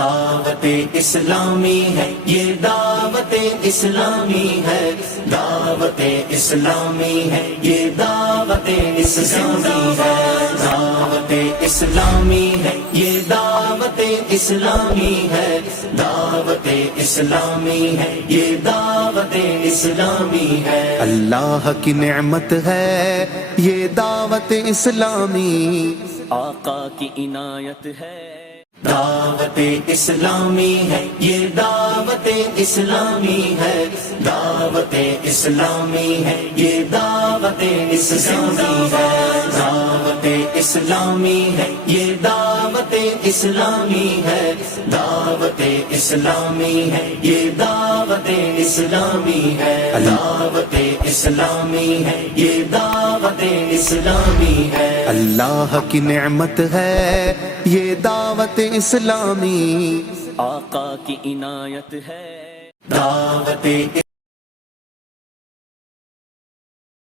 دعوت اسلامی ہے، یہ دعوت اسلامی ہے، دعوت اسلامی ہے، یہ دعوت اسلامی ہے، دعوت اسلامی ہے، یہ دعوت اسلامی ہے، دعوت اسلامی ہے، یہ دعوت اسلامی ہے۔ اللہ کی نعمت ہے یہ دعوت اسلامی، آقا کی عنایت ہے۔ دعوت اسلامی ہے، یہ دعوت اسلامی ہے، دعوت اسلامی ہے، یہ دعوت اسلامی ہے، دعوت اسلامی ہے، یہ دعوت اسلامی ہے، دعوت اسلامی ہے، یہ دعوت اسلامی ہے، دعوت اسلامی ہے، یہ دعوت اسلامی ہے۔ اللہ کی نعمت ہے یہ دعوت اسلامی، آقا کی عنایت ہے۔ دعوت